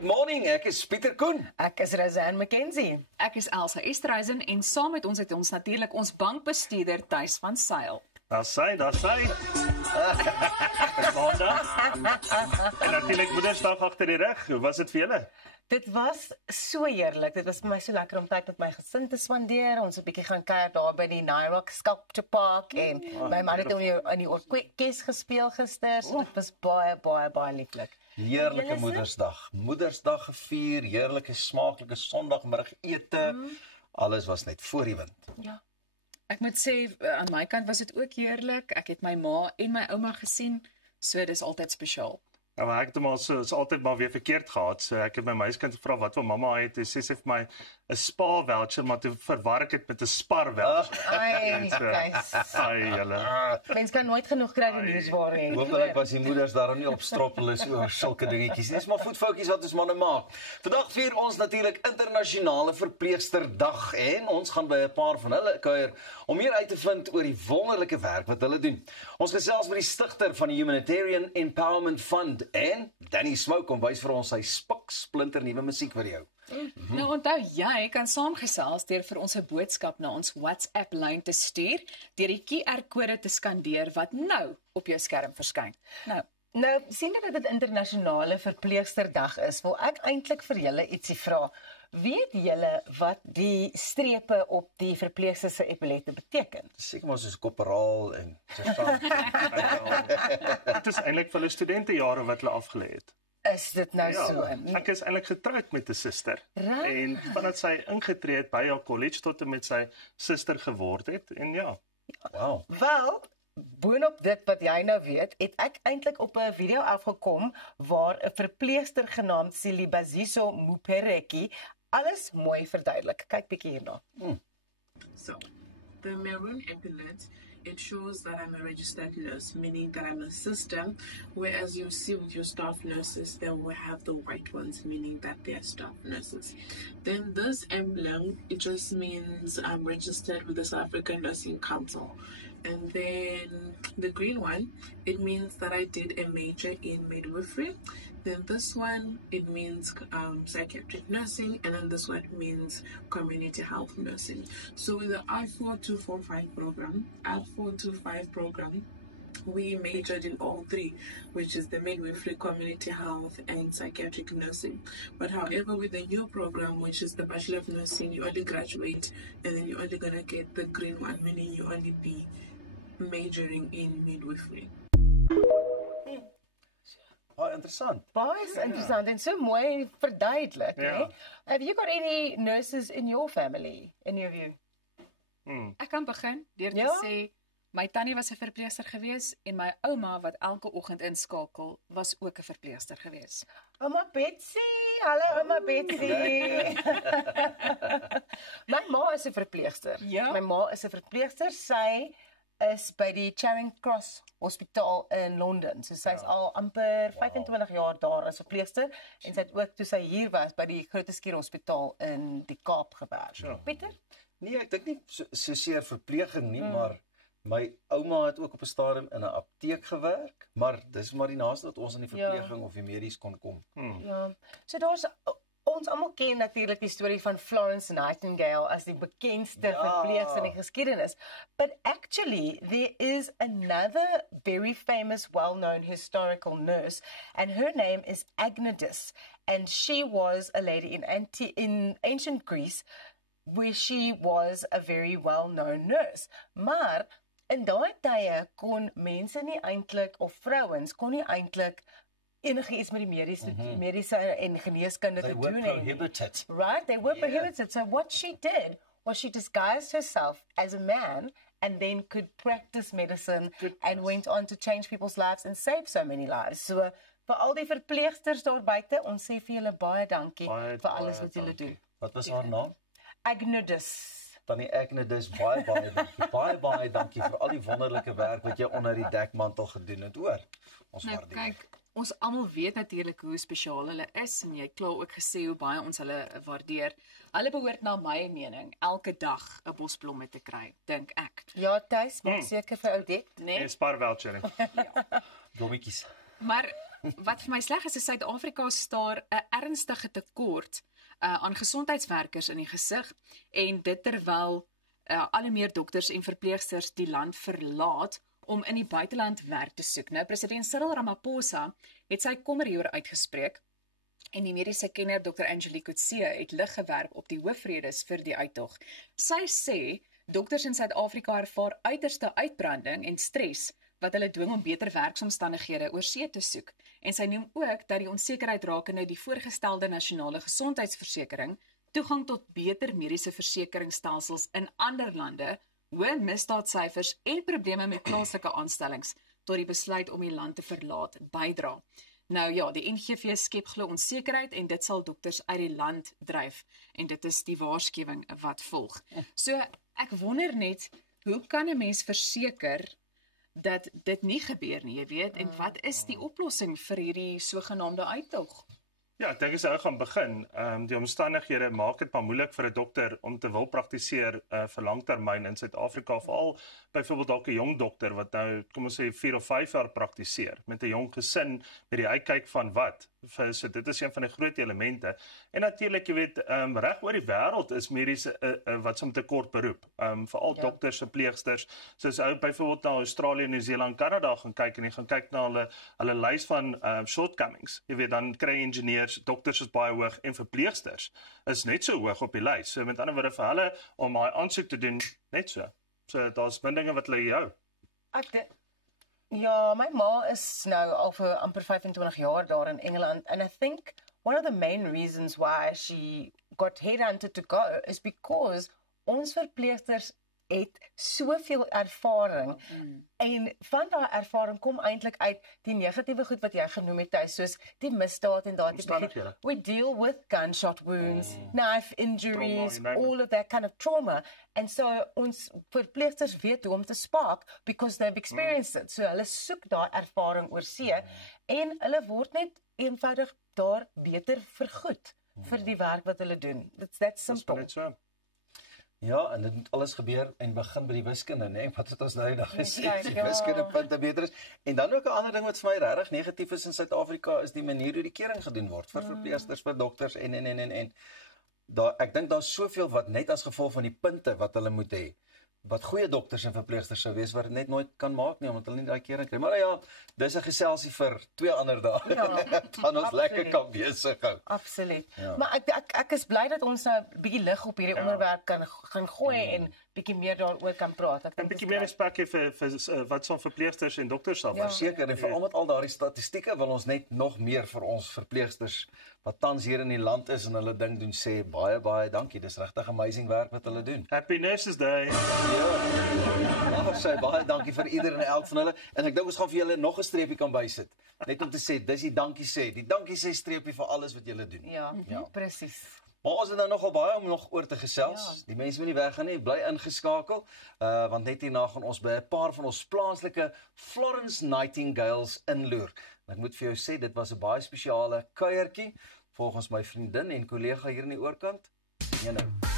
Good morning, ek is Pieter Koen. Ek is Rosanne McKenzie. Ek is Elsa Esterhuizen en saam met ons het ons natuurlik ons bankbestuurder Thys van Sail. Daar sy. Dis Maandag. En natuurlik Moedersdag agter die rug. Hoe was dit vir julle? Dit was so heerlik. Dit was vir my so lekker om tyd met my gesin te spandeer. Ons het 'n bietjie gaan kuier daar by die Nairok Sculpture Park en my man het in die orkes gespeel gister. So dit was baie lieflik. Heerlike Moedersdag. Moedersdag gevier, heerlike smaaklike Sondagmiddagete. Alles was net voor die wind. Ja. Ek moet sê aan my kant was dit ook heerlik. Ek het my ma en my ouma gesien, so dis altyd spesiaal. Ja, maar ek het hom al so altyd maar weer verkeerd gehad. So ek het my meiskind gevra wat wil mamma het. Sy sê vir my 'n spa voucher, maar toe verwar ek dit met 'n spar voucher. Ai, guys. Ai julle. Mens kan nooit genoeg kry die nuusware hê. Hoopelik was die moeders daarom nie op stroppel is oor sulke dingetjies. Dis maar voetfoutjies wat ons manne maak. Vandag vier ons natuurlik internasionale verpleegsterdag en ons gaan by 'n paar van hulle kuier om meer uit te vind oor die wonderlike werk wat hulle doen. Ons gesels met die stigter van die Humanitarian Empowerment Fund en Danny Smoke kom wys vir ons sy splinter nuwe musiekvideo. Nou onthou jy kan saamgesels deur vir ons 'n boodskap na ons WhatsApp lyn te stuur deur die QR-kode te skandeer wat nou op jou skerm verskyn. Nou, sien dat dit internasionale verpleegsterdag is, wil ek eintlik vir julle ietsie vra. Weet julle wat die strepe op die verpleegster se epaulette beteken? Seker maar soos korporaal en sergeant. Dit is eintlik vir hulle studentejare wat hulle afgelê het. Is dit nou so? Ek is eintlik getroud met 'n suster. Right. En vandat sy ingetree het by haar college tot en met sy suster geword het en ja. Wow. Wel, boonop dit wat jy nou weet, het ek eintlik op 'n video afgekom waar 'n verpleegster genaamd Silibaziso Mupereki alles mooi verduidelik. Kyk bietjie hierna. So, the maroon epaulet, it shows that I'm a registered nurse, meaning that I'm a sister, whereas you see with your staff nurses, then we have the white ones, meaning that they're staff nurses. Then this emblem, it just means I'm registered with the South African Nursing Council. And then the green one, it means that I did a major in midwifery. Then this one, it means psychiatric nursing, and then this one means community health nursing. So with the R4245 program, we majored in all three, which is the midwifery, community health, and psychiatric nursing. But however, with the new program, which is the Bachelor of Nursing, you only graduate, and then you're only going to get the green one, meaning you only be majoring in midwifery. Baie interessant. Baie interessant en so mooi verduidelik, Ja. hè? Have you got any nurses in your family, in your view? Ek kan begin deur te Ja? sê my tannie was 'n verpleegster gewees en my ouma wat elke oggend inskakel was ook 'n verpleegster gewees. Ouma Betsy, hallo ouma Betsy. My ma is 'n verpleegster. Ja? My ma is 'n verpleegster. Sy is by die Charing Cross Hospitaal in Londen. So sy's al amper 25 jaar daar as verpleegster en sy het ook toe sy hier was by die Groote Schuur Hospitaal in die Kaap gewerk. Ja. Pieter? Nee, ek dink nie so seer verpleging nie, maar my ouma het ook op 'n stadium in 'n apteek gewerk, maar dis maar die naaste wat ons aan die verpleging of die medies kon kom. Ja. So daar's ons almal ken natuurlik die storie van Florence Nightingale as die bekendste verpleegster in die geskiedenis. But actually there is another very famous well-known historical nurse and her name is Agnidis, and she was a lady in ancient Greece where she was a very well-known nurse. Maar in daai tye kon mense nie eintlik of vrouens kon nie eintlik enige iets met die mediese en geneeskunde They te were doen prohibited. Right, they were prohibited. So what she did was she disguised herself as a man and then could practice medicine and went on to change people's lives and save so many lives. So vir al die verpleegsters daar buite, ons sê vir julle baie dankie vir alles wat julle doen. Wat was haar naam? Agnidis. Tannie Agnidis, baie dankie. Baie dankie vir al die wonderlike werk wat jy onder die dekmantel gedoen het, hoor. Ons Nou waardeer. kyk, ons almal weet natuurlik hoe spesiaal hulle is en jy het klaar ook gesê hoe baie ons hulle waardeer. Hulle behoort na my mening elke dag 'n bos blomme te kry, dink ek. Ja, Thys, maak seker vir Oudet, En Nee, spar voucher. Blommetjies. maar wat vir my sleg is Suid-Afrika staar 'n ernstige tekort aan gesondheidswerkers in die gesig en dit terwyl al hoe meer dokters en verpleegsters die land verlaat om in die buiteland werk te soek. Nou president Cyril Ramaphosa het sy kommer hieroor uitgespreek en die mediese kenner Dr. Angelique Coetzee het lig gewerp op die hoofredes vir die uittog. Sy sê dokters in Suid-Afrika ervaar uiterste uitbranding en stres wat hulle dwing om beter werksomstandighede oor see te soek. En sy noem ook dat die onsekerheid rakende die voorgestelde nasionale gesondheidsversekering, toegang tot beter mediese versekeringsstelsels in ander lande, hoë misdaadsyfers en probleme met plaaslike aanstellings tot die besluit om die land te verlaat bydra. Nou ja, die NGV skep glo onsekerheid en dit sal dokters uit die land dryf en dit is die waarskuwing wat volg. So ek wonder net, hoe kan 'n mens verseker dat dit nie gebeur nie, jy weet, en wat is die oplossing vir hierdie sogenaamde uittog? Ja, ek dink as hy gaan begin, die omstandighede maak dit maar moeilik vir 'n dokter om te wil praktiseer vir langtermyn in Suid-Afrika, veral byvoorbeeld dalk 'n jong dokter wat nou, kom ons sê 4 of 5 jaar praktiseer met 'n jong gesin met die uitkyk van wat. So dit is een van die groot elemente. En natuurlik, jy weet, reg oor die wêreld is mediese wat soms 'n tekort beroep. Veral dokters, verpleegsters. Soos ou byvoorbeeld na Australië, Nieu-Seeland, Kanada gaan kyk en jy gaan kyk na hulle lys van shortcomings. Jy weet, dan kry ingenieurs, dokters is baie hoog en verpleegsters is net so hoog op die lys. So met ander woorde vir hulle om daai aansoek te doen, net so. So daar's min dinge wat hulle hou. Ja, my ma is nou al vir amper 25 jaar daar in Engeland and I think one of the main reasons why she got headhunted to go is because ons verpleegsters het soveel ervaring en van daai ervaring kom eintlik uit die negatiewe goed wat jy genoem het, soos die misdaad en daai tipe goed. We deal with gunshot wounds, knife injuries, Trauma, all of that kind of trauma. And so ons verpleegsters weet hoe om te spaak because they've experienced it. So hulle soek daai ervaring oor see en hulle word net eenvoudig daar beter vergoed vir die werk wat hulle doen. That's simple. Net so. Ja, en dit moet alles gebeur en begin by die wiskunde, né? Wat het ons nou eendag gesê? Ja, Die ja. wiskundepunte beter is. En dan ook 'n ander ding wat vir my regtig negatief is in Suid-Afrika is die manier hoe die kering gedoen word vir verpleegsters, vir dokters en. Ek dink daar's soveel wat net as gevolg van die punte wat hulle moet hê, wat goeie dokters en verpleegsters sou wees wat dit net nooit kan maak nie omdat hulle nie daai kering kry. Maar ja, dis 'n geselsie vir 2 ander dae. Ja, Dan ons lekker absoluut. kan besig hou. Absoluut. Ja. Maar ek is bly dat ons nou 'n bietjie lig op hierdie onderwerp kan gaan gooi en bietjie meer daaroor kan praat. Ek 'n dink bietjie meer respek hê vir wat so verpleegsters en dokters sal Ja. was. Verseker en veral met al daardie statistieke wil ons net nog meer vir ons verpleegsters wat tans hier in die land is en hulle ding doen sê baie dankie. Dis regtig amazing werk wat hulle doen. Happy Nurses Day. Ja, sê baie dankie vir ieder en elk van hulle en ek dink ons gaan vir julle nog 'n streepie kan bysit. Net om te sê dis die dankie sê streepie vir alles wat julle doen. Ja, Ja. presies. Maar ons het nou nogal baie om nog oor te gesels. Ja. Die mense moet nie weggaan nie, bly ingeskakel, want net hierna gaan ons by 'n paar van ons plaaslike Florence Nightingales inloer. En ek moet vir jou sê dit was 'n baie spesiale kuiertjie volgens my vriendin en kollega hier in die oorkant. Nee nou.